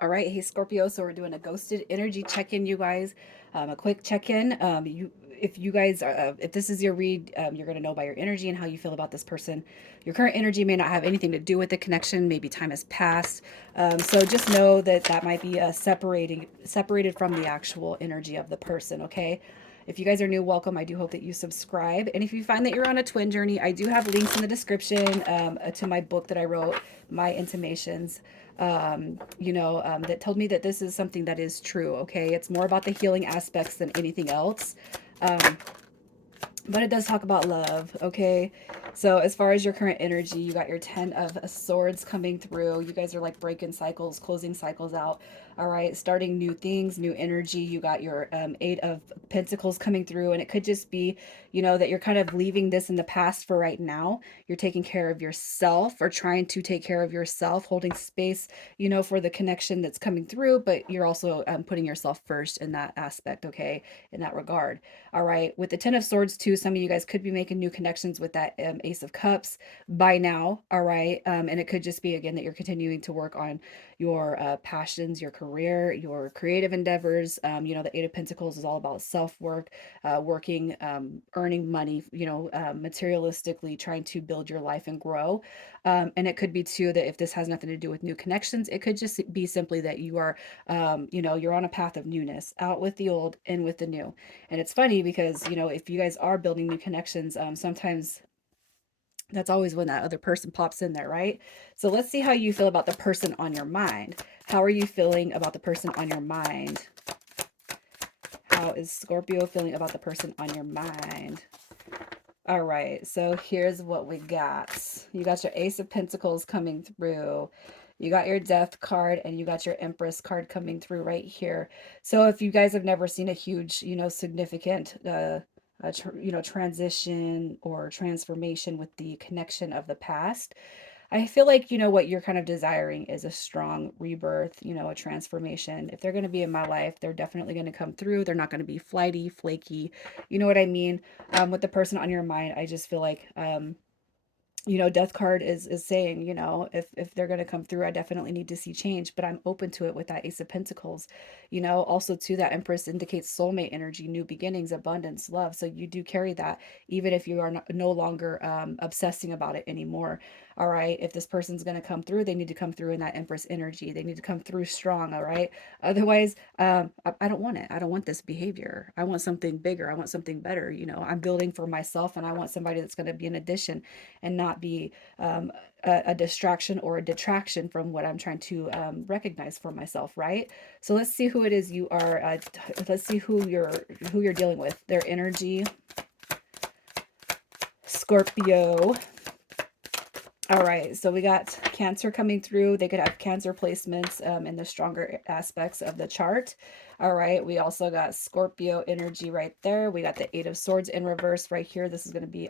All right, hey Scorpio. So we're doing a ghosted energy check-in, you guys. A quick check-in. If you guys, if this is your read, you're gonna know by your energy and how you feel about this person. Your current energy may not have anything to do with the connection. Maybe time has passed. So just know that that might be separated from the actual energy of the person. Okay. If you guys are new, welcome. I do hope that you subscribe. And if you find that you're on a twin journey, I do have links in the description to my book that I wrote, My Intimations, that told me that this is something that is true. Okay. It's more about the healing aspects than anything else. Um, but it does talk about love. Okay. So as far as your current energy, you got your 10 of swords coming through. You guys are like breaking cycles, closing cycles out. All right, starting new things, new energy. You got your 8 of pentacles coming through, and it could just be, that you're kind of leaving this in the past for right now. You're taking care of yourself, or trying to take care of yourself, holding space, for the connection that's coming through, but you're also putting yourself first in that aspect. Okay, in that regard. All right. With the 10 of Swords, too, some of you guys could be making new connections with that Ace of Cups by now. All right. And it could just be, again, that you're continuing to work on your passions, your career, your creative endeavors. The Eight of Pentacles is all about self work, working, earning money, materialistically trying to build your life and grow. And it could be, too, that if this has nothing to do with new connections, it could just be simply that you are, you're on a path of newness, out with the old, in with the new. And it's funny because, if you guys are building new connections, sometimes that's always when that other person pops in there, right? So let's see how you feel about the person on your mind. How are you feeling about the person on your mind? How is Scorpio feeling about the person on your mind? All right, so here's what we got. You got your Ace of Pentacles coming through. You got your Death card, and you got your Empress card coming through right here. So if you guys have never seen a huge, significant, transition or transformation with the connection of the past, I feel like, what you're kind of desiring is a strong rebirth, a transformation. If they're going to be in my life, they're definitely going to come through. They're not going to be flighty, flaky. You know what I mean? With the person on your mind, I just feel like, death card is saying, if they're going to come through, I definitely need to see change, but I'm open to it with that Ace of Pentacles. Also too, that Empress indicates soulmate energy, new beginnings, abundance, love. So you do carry that, even if you are no longer obsessing about it anymore. All right, if this person's going to come through, they need to come through in that Empress energy. They need to come through strong. All right, otherwise, I don't want it. I don't want this behavior. I want something bigger. I want something better. I'm building for myself, and I want somebody that's going to be an addition and not be a distraction or a detraction from what I'm trying to recognize for myself, right? So let's see who it is you are. Let's see who you're dealing with. Their energy, Scorpio. All right, so we got Cancer coming through. They could have Cancer placements in the stronger aspects of the chart. All right, we also got Scorpio energy right there. We got the Eight of Swords in reverse right here. This is going to be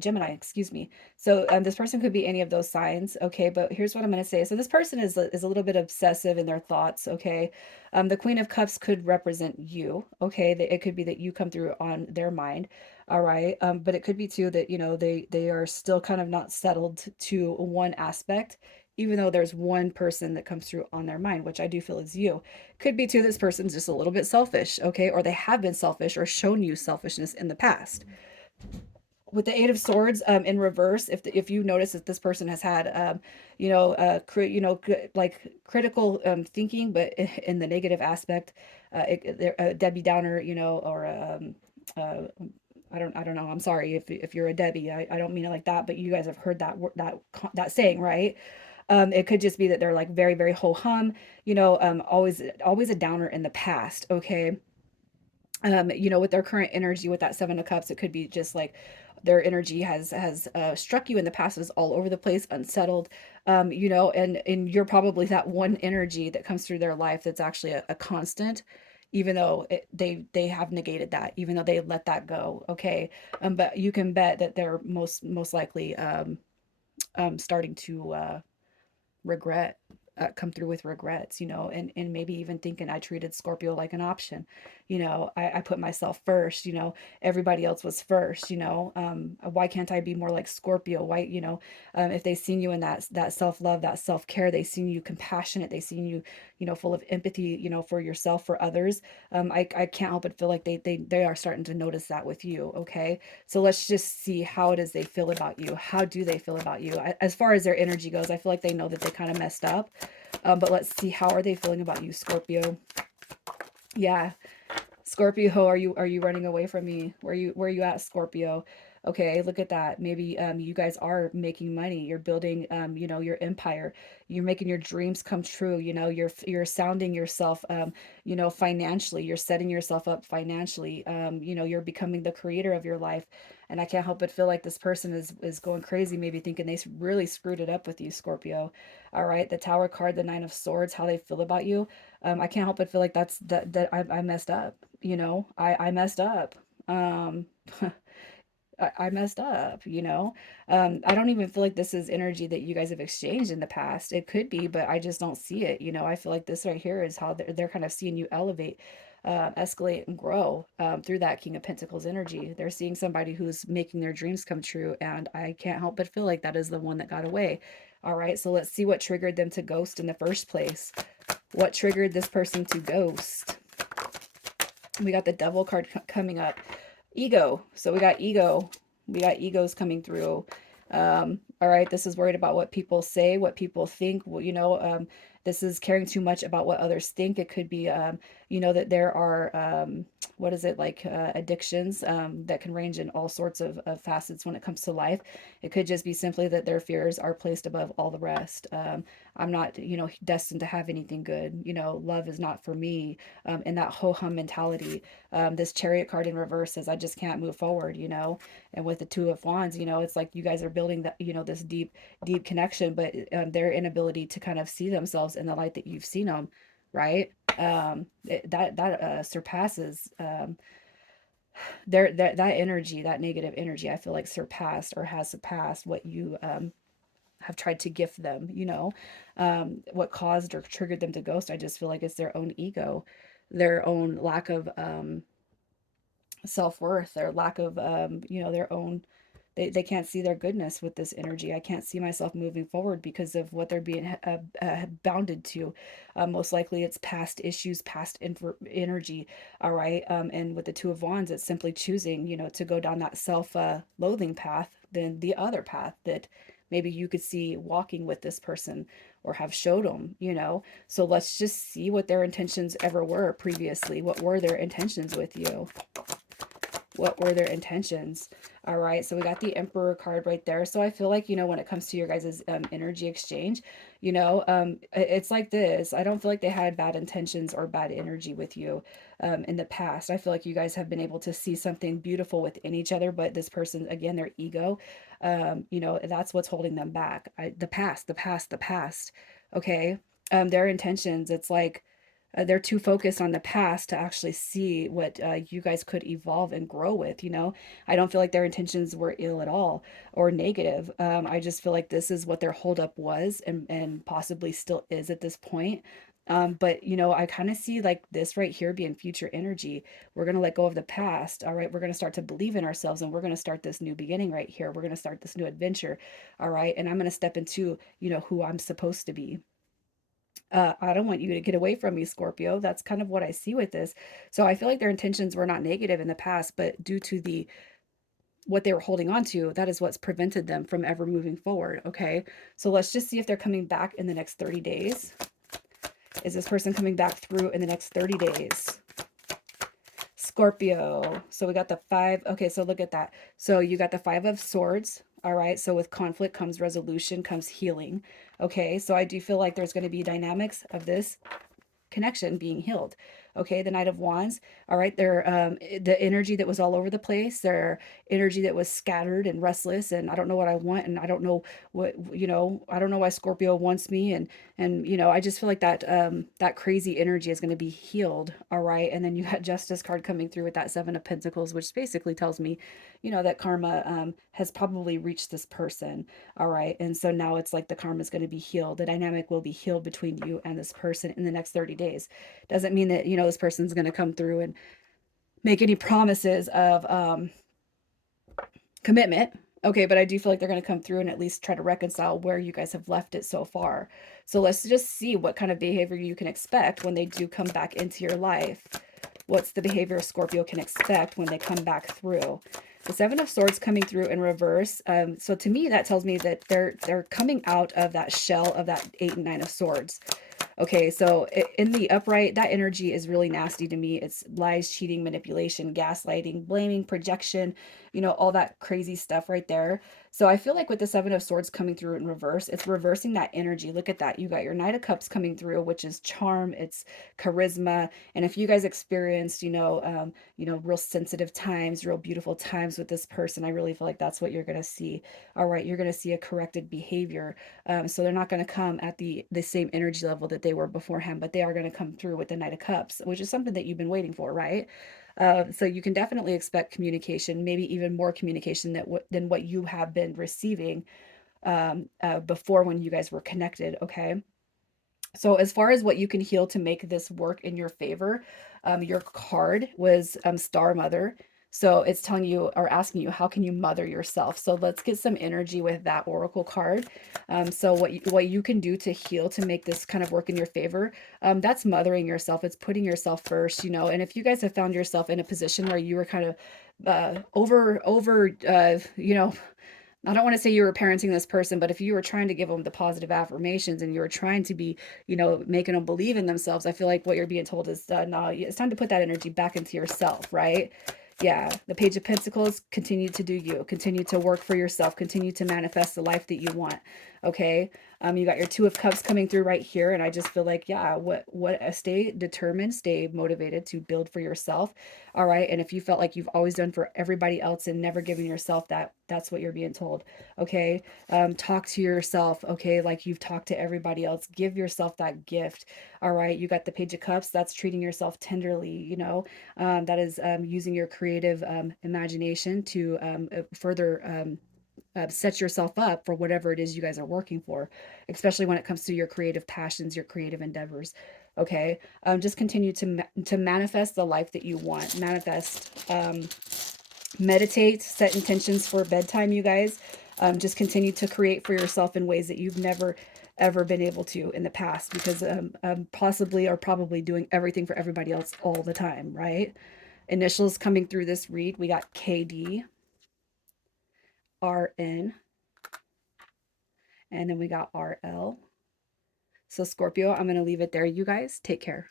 Gemini, excuse me. So this person could be any of those signs, okay? But here's what I'm going to say. So this person is a little bit obsessive in their thoughts, okay? The Queen of Cups could represent you, okay? It could be that you come through on their mind. All right. But it could be too that, they are still kind of not settled to one aspect, even though there's one person that comes through on their mind, which I do feel is you. Could be too, this person's just a little bit selfish, okay? Or they have been selfish or shown you selfishness in the past. With the Eight of Swords in reverse, if you notice that this person has had like critical thinking, but in the negative aspect, they're a Debbie Downer, or uh, I don't know. I'm sorry if you're a Debbie. I don't mean it like that, but you guys have heard that saying, right? It could just be that they're like very, very ho hum, always a downer in the past. Okay. With their current energy with that Seven of Cups, it could be just like their energy has struck you in the past, is all over the place, unsettled. And you're probably that one energy that comes through their life that's actually a constant, even though they have negated that, even though they let that go. Okay. But you can bet that they're most likely starting to regret come through with regrets, and maybe even thinking I treated Scorpio like an option. I put myself first, everybody else was first, why can't I be more like Scorpio? Why, if they seen you in that self-love, that self-care, they seen you compassionate, they seen you, full of empathy, for yourself, for others. I can't help but feel like they are starting to notice that with you. Okay. So let's just see how it is they feel about you. How do they feel about you? As far as their energy goes, I feel like they know that they kind of messed up. But let's see, how are they feeling about you, Scorpio? Yeah, Scorpio, are you running away from me? Where you at, Scorpio? Okay, look at that. Maybe you guys are making money. You're building your empire. You're making your dreams come true. You're sounding yourself financially. You're setting yourself up financially. You're becoming the creator of your life. And I can't help but feel like this person is going crazy, maybe thinking they really screwed it up with you, Scorpio. All right, the Tower card, the Nine of Swords, how they feel about you. I can't help but feel like that I messed up. I messed up. Um, I messed up, I don't even feel like this is energy that you guys have exchanged in the past. It could be, but I just don't see it. I feel like this right here is how they're kind of seeing you elevate, escalate, and grow through that King of Pentacles energy. They're seeing somebody who's making their dreams come true, and I can't help but feel like that is the one that got away. All right, so let's see what triggered them to ghost in the first place. What triggered this person to ghost? We got the Devil card coming up. Ego. So we got ego. We got egos coming through. All right, this is worried about what people say, what people think. Well, this is caring too much about what others think. It could be, that there are, what is it, like addictions that can range in all sorts of facets when it comes to life. It could just be simply that their fears are placed above all the rest. I'm not, destined to have anything good. Love is not for me. And that ho-hum mentality. This Chariot card in reverse says, I just can't move forward, and with the Two of Wands, it's like you guys are building that, this deep connection, but their inability to kind of see themselves in the light that you've seen them, right? That surpasses that energy, that negative energy. I feel like surpassed or has surpassed what you have tried to gift them. What caused or triggered them to ghost. I just feel like it's their own ego, their own lack of self-worth, their lack of their own, they can't see their goodness with this energy. I can't see myself moving forward because of what they're being bounded to. Most likely it's past issues, past energy. All right. And with the Two of Wands, it's simply choosing, to go down that self-loathing path than the other path that maybe you could see walking with this person or have showed them, so let's just see what their intentions ever were previously. What were their intentions with you? What were their intentions? All right, so we got the Emperor card right there. So I feel like, when it comes to your guys' energy exchange, it's like this. I don't feel like they had bad intentions or bad energy with you in the past. I feel like you guys have been able to see something beautiful within each other, but this person, again, their ego, that's what's holding them back. The past. Okay. Their intentions, it's like, they're too focused on the past to actually see what you guys could evolve and grow with. I don't feel like their intentions were ill at all or negative. I just feel like this is what their holdup was, and possibly still is at this point. But I kind of see like this right here being future energy. We're going to let go of the past. All right, we're going to start to believe in ourselves, and we're going to start this new beginning right here. We're going to start this new adventure. All right, and I'm going to step into who I'm supposed to be. I don't want you to get away from me, Scorpio. That's kind of what I see with this. So I feel like their intentions were not negative in the past, but due to what they were holding on to, that is what's prevented them from ever moving forward. Okay. So let's just see if they're coming back in the next 30 days. Is this person coming back through in the next 30 days? Scorpio. So we got the five. Okay, so look at that. So you got the Five of Swords. All right. So with conflict comes resolution, comes healing. Okay. So I do feel like there's going to be dynamics of this connection being healed. Okay, the Knight of Wands. All right, they're the energy that was all over the place, their energy that was scattered and restless, and I don't know what I want, and I don't know what, I don't know why Scorpio wants me, and I just feel like that that crazy energy is going to be healed. All right, and then you got Justice card coming through with that Seven of Pentacles, which basically tells me, that karma has probably reached this person. All right, and so now it's like the karma is going to be healed. The dynamic will be healed between you and this person in the next 30 days. Doesn't mean that, this person's going to come through and make any promises of commitment. Okay, but I do feel like they're going to come through and at least try to reconcile where you guys have left it so far. So let's just see what kind of behavior you can expect when they do come back into your life. What's the behavior Scorpio can expect when they come back through? The Seven of Swords coming through in reverse. So to me, that tells me that they're coming out of that shell of that Eight and Nine of Swords. Okay, so in the upright, that energy is really nasty to me. It's lies, cheating, manipulation, gaslighting, blaming, projection, all that crazy stuff right there. So I feel like with the Seven of Swords coming through in reverse, it's reversing that energy. Look at that. You got your Knight of Cups coming through, which is charm, it's charisma. And if you guys experienced, real sensitive times, real beautiful times with this person, I really feel like that's what you're going to see. All right, you're going to see a corrected behavior. So they're not going to come at the same energy level that they were beforehand, but they are going to come through with the Knight of Cups, which is something that you've been waiting for, right? So you can definitely expect communication, maybe even more communication than what you have been receiving before when you guys were connected. Okay. So as far as what you can heal to make this work in your favor, your card was Star Mother. So it's telling you or asking you, how can you mother yourself? So let's get some energy with that Oracle card. So what you can do to heal to make this kind of work in your favor, that's mothering yourself. It's putting yourself first, And if you guys have found yourself in a position where you were kind of over, I don't want to say you were parenting this person, but if you were trying to give them the positive affirmations and you were trying to be, making them believe in themselves, I feel like what you're being told is, no, it's time to put that energy back into yourself, right? Yeah, the Page of Pentacles, continue to do you, continue to work for yourself, continue to manifest the life that you want. Okay. You got your Two of Cups coming through right here. And I just feel like, yeah, stay determined, stay motivated to build for yourself. All right. And if you felt like you've always done for everybody else and never given yourself that, that's what you're being told. Okay. Talk to yourself. Okay. Like you've talked to everybody else, give yourself that gift. All right. You got the Page of Cups. That's treating yourself tenderly, that is using your creative imagination to further set yourself up for whatever it is you guys are working for, especially when it comes to your creative passions, your creative endeavors. Okay, just continue to manifest the life that you want. Manifest, meditate, set intentions for bedtime. You guys, just continue to create for yourself in ways that you've never ever been able to in the past, because possibly or probably doing everything for everybody else all the time, right? Initials coming through this read, we got KD, RN, and then we got RL. So Scorpio, I'm going to leave it there. You guys take care.